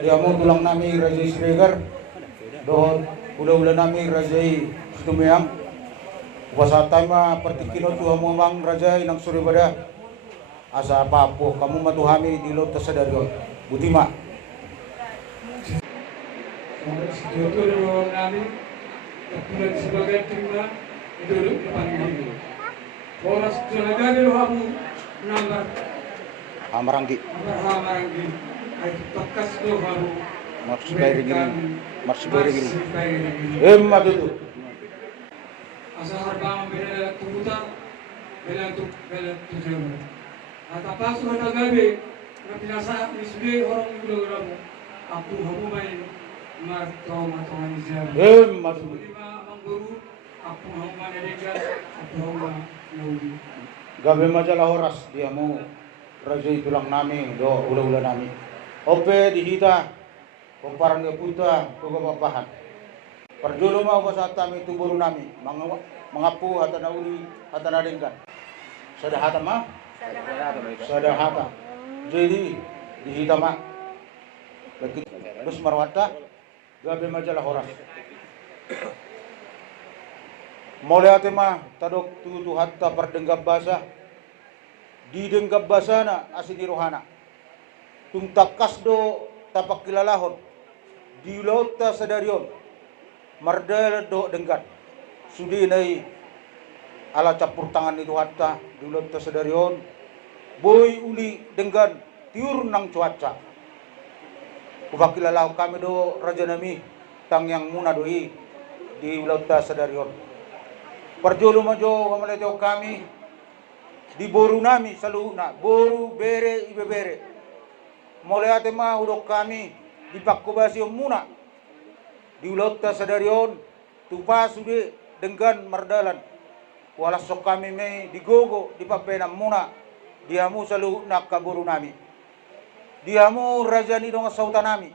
Dia mo tulang nami Raja Sregar. Doon ula-ula nami Raja Sutumeyang. Wasatay ma partikino tuha mo mang Raja ng Suribada. Asa papo kamu matuhami dilot ta sadaryo. Butima. Jodoh namin, katulad sebagai terima duduk depan ini. Oras talaga nilo hamu namar Hamaranggi. hamaranggi ay pakas do hamu Marsibay gini. Matutu. Asa harbang bela tubuta bela tujuh. Ata pasu hata gabe na pinasa misbe orang gulo ramu. Aku hamu main matong izar. Matutu. Lima mangguru aku hamu manedega aku hamu naudi. Gabi majalah oras dia mo Raja tulang nami do ula-ula nami. Ope dihita kumparan ke puta tuga papahan. Perjolo mau sa tami tuburu nami mangapu hata nauli hata nadengkan. Sadahata ma? Sadahata. Jadi dihita ma. Terus marwata gabi majalah oras. Mulai ate ma tadok tutu hatta perdenggap basa di denggap basa na asini rohana tung takas do tapak kilalahon di laut ta sadarion mardel do denggat sudi nai ala capur tangan itu hatta di laut ta sadarion boy uli denggan tiur nang cuaca kubakilalah kami do raja nami tang yang muna doi di laut ta sadarion. Perjolo majo kamaleto kami di boru nami saluna boru bere ibe bere mulai ate ma udok kami di pakkubasi muna di ulota sadarion tupa sude denggan mardalan walas sok kami me di gogo di papena muna diamu saluna kaburu nami diamu raja ni dong sauta nami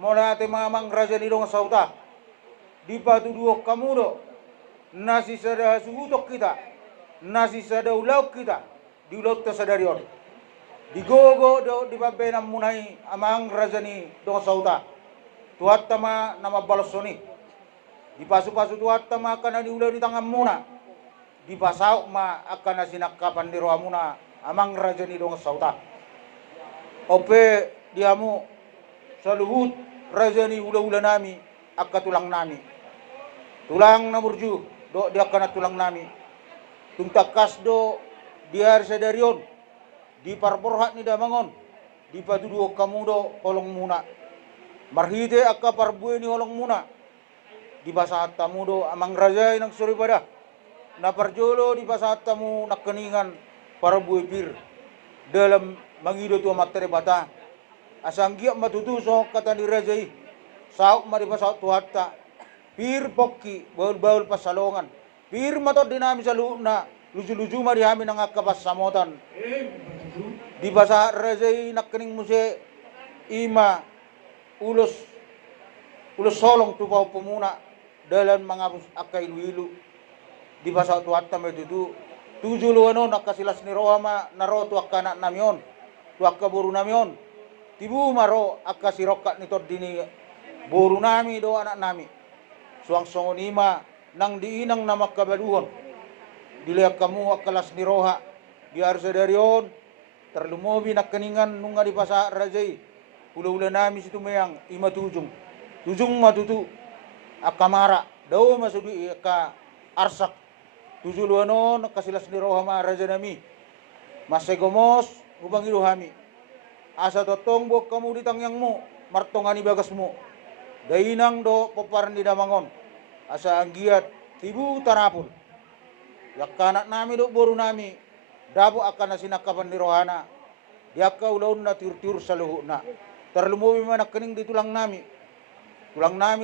mulai ate ma mang raja ni dong sauta di patu duok kamudo nasi sada suhutok kita nasi sada ulau kita di ulau ta sadarion di gogo do di babenam munai amang rajani do sauta tuat tama nama balosoni di pasu-pasu tuat tama kana di ulau di tangam muna di pasau ma akan sinakapan di roamuna amang rajani do sauta ope diamu saluhut rajani ulau-ulau nami akatulang nami tulang namurju do dia kana tulang nami tungtakas do diar sadarion di parborhat ni damangon di paduduo kamu do kolong muna marhite akka parbuy ni kolong muna di basahat tamu do amang raja ng Suribada na parjolo di basahat tamu nakkeningan parbuy pir dalam mangido tu materi bata asanggia matutuso kata ni rajai sauk mari basahat tuhatta pir pokki baul-baul pasalongan pir matod dinami sa luna luju-luju mari hami nang akabas samotan di basa rajay nakkening muse ima ulos solong tupaw pumuna dalan mga akay ilu di basa tuatta medudu tujulu ano nakasilas ni rohama naro tuak kana namion tuak kaburu namion tibu maro akasirokka nitod dini buru nami do anak nami suang songonima nang diinang na makabaluhon dilihat kamu akalas ni roha di arsadarion terlumobi nakkeningan nunga di pasa rajai ula-ula nami situ meyang ima tujung matutu akamara daw masudi ka arsak tujuluano nakasilas ni roha ma raja nami masegomos ubang iluhami asa totong bok kamu di tangyangmu martongani bagasmu dainang do peparan di damangon asa anggiat tibu tarapun yakana nami do boru nami dabo akan nasinakapan ni rohana diaka ulaun na tiur-tiur sa luhuna terlumubi manak kening di tulang nami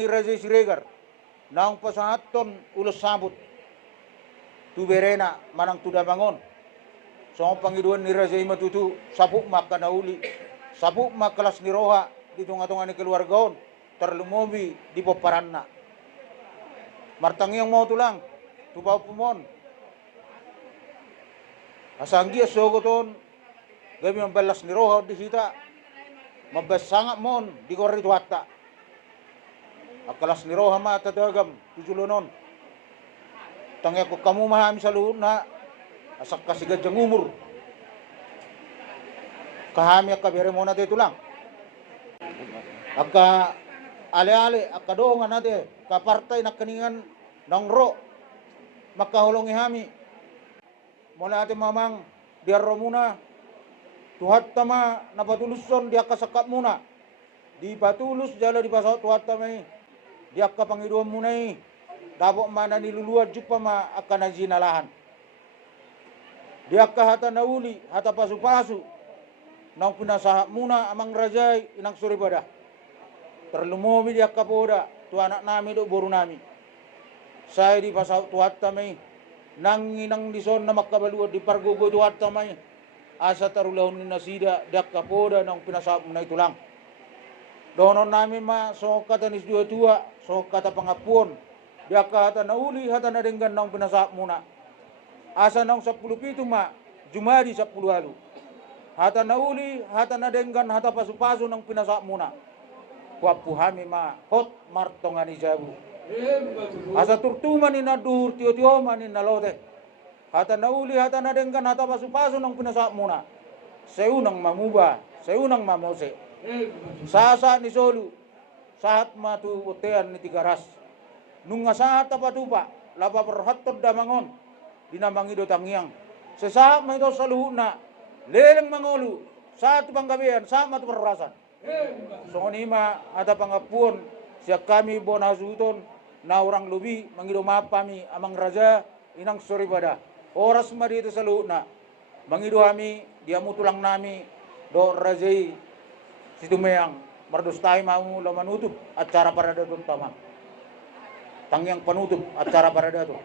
Raja Siregar naong pasangaton ulos sabut tuberena manang tudamangon so pangiduan ni Raja Matutu sabuk makanauli sabuk makalas ni roha di tunga-tunga ni keluargaon terlumubi di peparanna martangi yang mau tulang tubaw pumon asanggi sogoton gabi membalas ni roha di sita mabasanga mon di korri tuwatta. Akalas ni roha ma tatagam tujulunon. Tangya ko kamu mahami sa luhut na asak kasigadyang umur. Kahami akka bere mo na dito lang. Akka ale-ale, akka doongan nate, kapartay na kaningan ng ro. Makahulong ihami. Mula ate mamang, diarro muna. Tuhat tama napatuluson, di akka sakap muna. Di patulus, jala di pasawat tuhat tamay. Di akka pangiduan muna eh. Dabo mana niluluad jupa ma akka na zinalahan. Di akka hata nauli, hata pasu-pasu. Nang pinasahap muna amang rajay, inang suribada. Terlumomi di akka poda, tu anak nami do boru nami. Saya di pasawat tuhat tamay. Nang inang dison na makabaluad di pargogo tuhat tamay. Asa tarulahon ni nasida di akka poda nang pinasahap muna itu lang. Donon namin ma, so kata nis dua-dua, so kata pangapuon. Di akka hata nauli, hata nadenggan nang pinasahap muna. Asa nang 10 pitu ma, Jumadi 10 halu. Hata nauli, hata nadenggan, hata pasu-pasu nang pinasahap muna. Kuapuhami ma, hot martongan ijabu. Asa turtuman ni nadur, tio-tio ni nalote. Hata nauli, hata nadenggan, hata pasu-pasu nang pinasahap muna. Seunang mamuba, seunang mamose. Sasa ni solu, saat matu utean ni tigaras. Nung saat apa tupa, laba perhatod damangon, dinamangido tangyang. Sesaat may ito sa luhuna, leleng mangolu, saat panggabihan, saat matu perrasan. So nima ada pangapuon, siya kami bonasuton, na orang lubi, mangido mapami, amang raja, inang suribada. Oras ma dito sa luhuna, mangido kami, dia mutulang nami, do rajay, Situmeyang mardos tayo mau manutup acara para dato tama. Tangyang panutup acara para dato.